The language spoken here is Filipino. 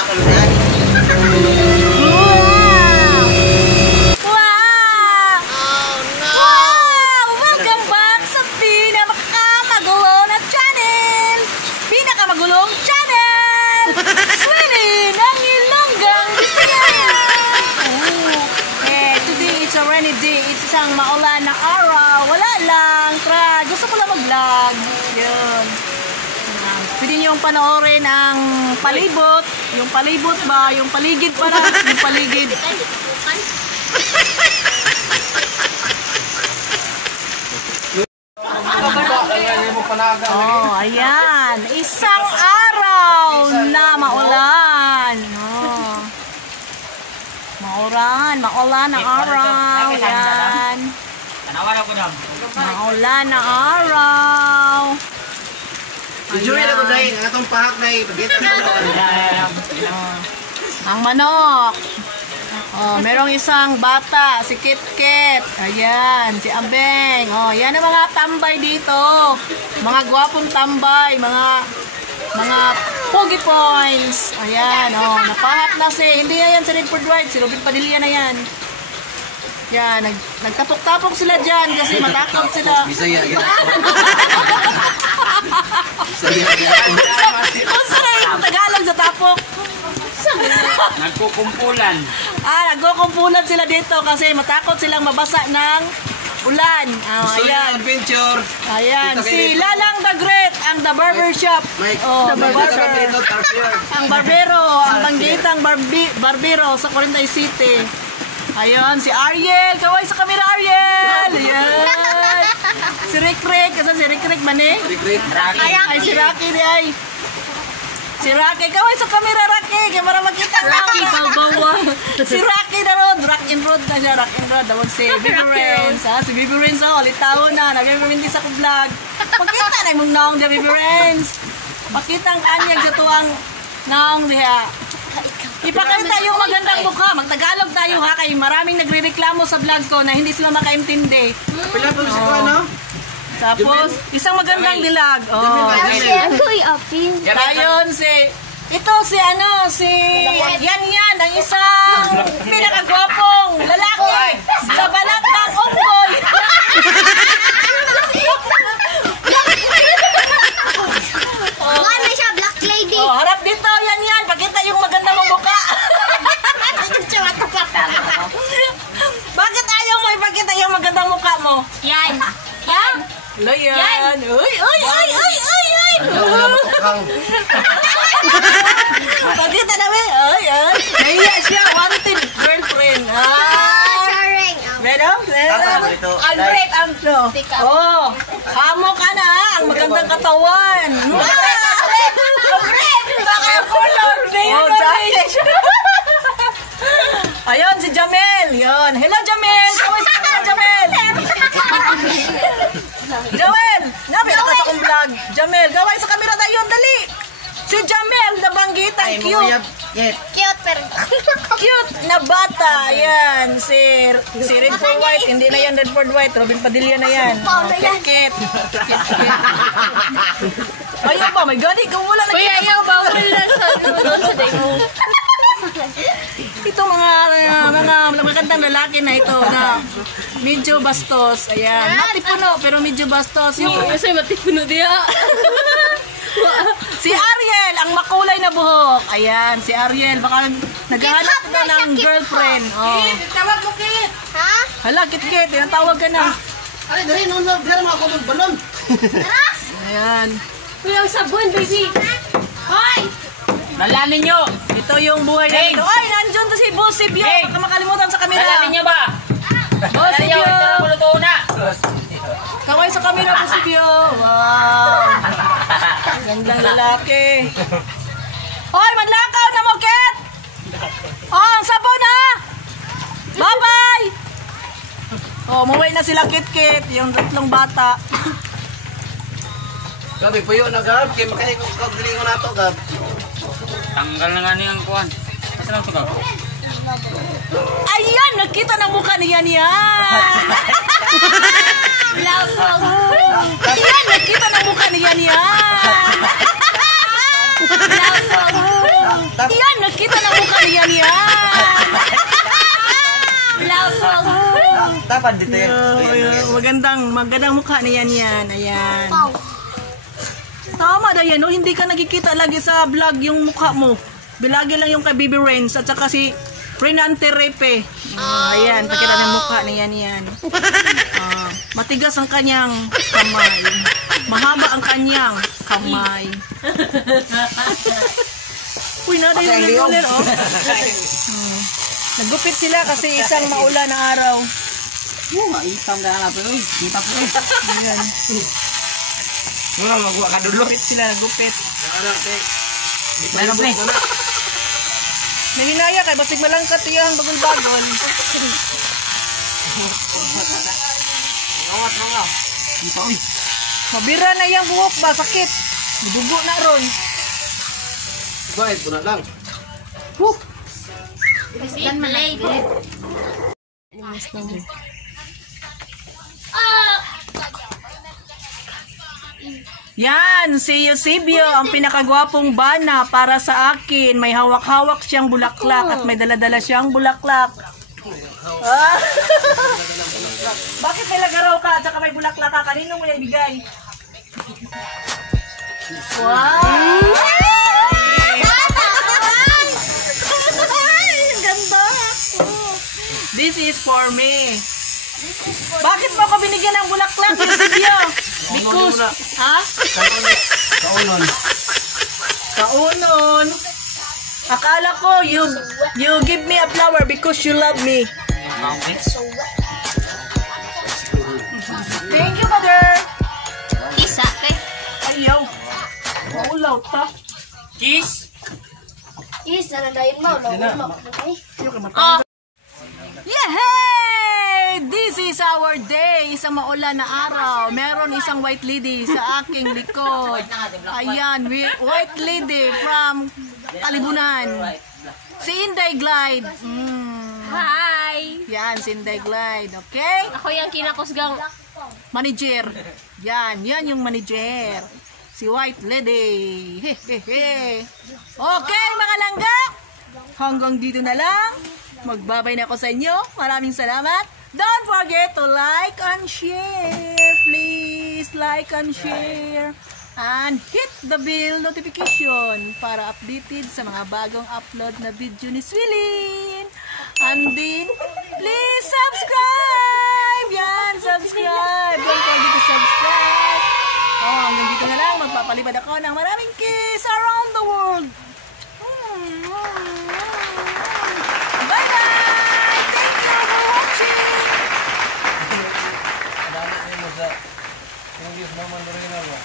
Makakalunan. Wow! Oh no! Wow! Welcome back sa pinakamakamagulo na channel! Pinakamagulong channel! Swilin ang Ilonggang Bisaya! Today it's a rainy day. It's isang maulan na araw. Wala lang. Try. Gusto ko lang mag-vlog. Yun. Pwede niyong panoorin ang palibot. Yung palibot ba? Yung paligid pala. Yung paligid. Oh, ayan. Isang araw na maulan. Oh. Maulan ang araw. Ayan. Maulan na araw. Enjoy na ko dahil ang atong pahak na ang manok. Oh, merong isang bata, si Kit-Kit. Ayan, si Abeng. Oh, yan ang mga tambay dito. Mga gwapong tambay, mga pogi points. Ayan, oh, napahak na hindi na yan si Redford White, si Robin Padilla na yan. Yan, nagtapok-tapok sila dyan kasi matakot sila. Bisaya yan. Ang saray yung Tagalog sa tapok. Nagkukumpulan. Nagkukumpulan sila dito kasi matakot silang mabasa ng ulan. Ayan. Adventure. Ayan, si Lalang the Great, ang the barber shop. Oh, the barber. Ang barbero, ang banggitang barbero sa Corinthia City. Ayun, si Ariel. Kaway sa camera, Ariel. Ayan. Si Rick. Kasi si Rick mani? Ay, si Rocky di ay. Si Rocky. Kaway sa camera, Rocky. Kaya para makita na. Rocky Balboa. Si Rocky na ron. Rock and Road na siya. Rock and Road. Tawag si Bibi Renz. Si Bibi Renz. Ulit taon na. Nabibimindi sa vlog. Makita na yung naong di Bibi Renz. Makita ang kanyang sa tuwang naong diha. Ipakita yung magandang mukha. Magtagalog tayo ha. Kaya maraming nagre-reklamo sa vlog ko na hindi sila makaintindi. Pila po si ano? Tapos, isang magandang dilag. Tayon ito si Yan, ang isang pinakagwapong lalaki sa balat ng unggoy. May siya, black lady. Oh, harap dito, Yan. Pakita yung maganda mong mukha. Bakit ayaw mo ipakita yung magandang mukha mo? Yan. Hello, Yan. Uy. Pakita namin. Nahiya siya. Wanted girlfriend. Charing. Meron? Unrape ang flow. Oh, hamo ka na. Ang magandang katawan. Baka color. Ayun, si Jamel. Yun. Hello, Jamel. Kamusta ka, Jamel? Jamel. Nabi, ito sa kong vlog. Jamel, gaway sa camera tayo. Dali. Si Jamel, nabanggitan. Cute. Cute pero. Cute na bata. Ayan. Si Redford White. Hindi na yan Redford White. Robin Padilla na yan. Kit. Ayaw ba? May gani. Wala na. Ayaw ba? Wala sa Ito mga magandang lalaki na ito na medyo bastos. Ayan. Matipuno pero medyo bastos. Yung Kasi matipuno diya. si Ariel, ang makulay na buhok. Ayan, si Ariel. Baka naghahanap na ng girlfriend. Oh. Tawag mo, Kit. Ha? Hala, Kit. Tinatawag ka na. Ay, dali, nung ako ng balon. Ayan. Uy, ang sabon, baby. Hoy! Nalanin nyo! Ito yung buhay namin. Ay, nandiyon to si Boss Sibyo. Baka makalimutan sa kamera. Nalanin nyo ba? Boss Nalanin nyo! Sibyo. Ito na! Kaway sa kamera, Boss Sibyo. Wow. Gandang lalaki. Hoy, maglakaw na mo, Kit. Oh, ang sabon ha. Bye-bye. Oh, umuwi na sila, Kit. Yung tatlong bata. Gabi po yun, Gab. Kaya makikagalingon na ito, Gab. Tanggal na nga niyang kuhan. Asa lang ito, Gab? Ayan, nakita ng mukha niya niya. Ayan, nakita ng mukha niya niya. Ayan, Kita ng mukha niya yan. Dapat dito yan. Magandang mukha niya yan. Ayan. Tama na yan, no? Hindi ka nakikita lagi sa vlog yung mukha mo. Bilagi lang yung kay Bibi Renz at saka si Renante Repe. Ayan, pakita ng mukha niya yan. Matigas ang kanyang kamay. Mahaba ang kanyang kamay. Uy, nada yung regular, oh. Naggupit sila kasi isang maulan na araw. Maitam na nga pero kita po Ayan. Mga magawa ka dulo. Gupit sila, nagupit. Meron pre. Nahinaya kay basig malangkat iyang bagol-bagol. Awat mga. Kita uy. Mabira na iyang buhok ba, sakit. Dugo na ron. Bayad ko na lang. Yan malay. Yan, si Eusebio, ang pinakagwapong bana para sa akin. May hawak-hawak siyang bulaklak at may dala-dala siyang bulaklak. Bakit may lagaraw ka at saka may bulaklak ka? Kanino mo yung ibigay? Wow! Ganda! This is for me. Bakit mo ako binigyan ng bulaklak, Eusebio? Because, ha? Kaunon. Kaunon. Akala ko, you give me a flower because you love me. Thank you, mother. Isa, eh. Ayaw. Maulaw ta. Kiss. Isa na dahil mo. Yehey! This is our day. Isang maulan na araw. Meron isang white lady sa aking likod. Ayan, white lady from Kalibunan. Si Inday Glide. Hi! Yan, si Inday Glide. Okay? Ako yung kinakusgang. Manager. Yan yung manager. Si white lady. Hehehe. Okay, mga langga. Hanggang dito na lang. Magbabay na ako sa inyo. Maraming salamat. Don't forget to like and share. Please like and share. And hit the bell notification para updated sa mga bagong upload na video ni Swilin. And then, please subscribe. Yan, subscribe. Don't forget to subscribe. Hanggang dito na lang. Magpapalipad ako ng maraming kiss around the world. Bye-bye! Thank you for watching! Adana mo sa yung views naman rin na ba?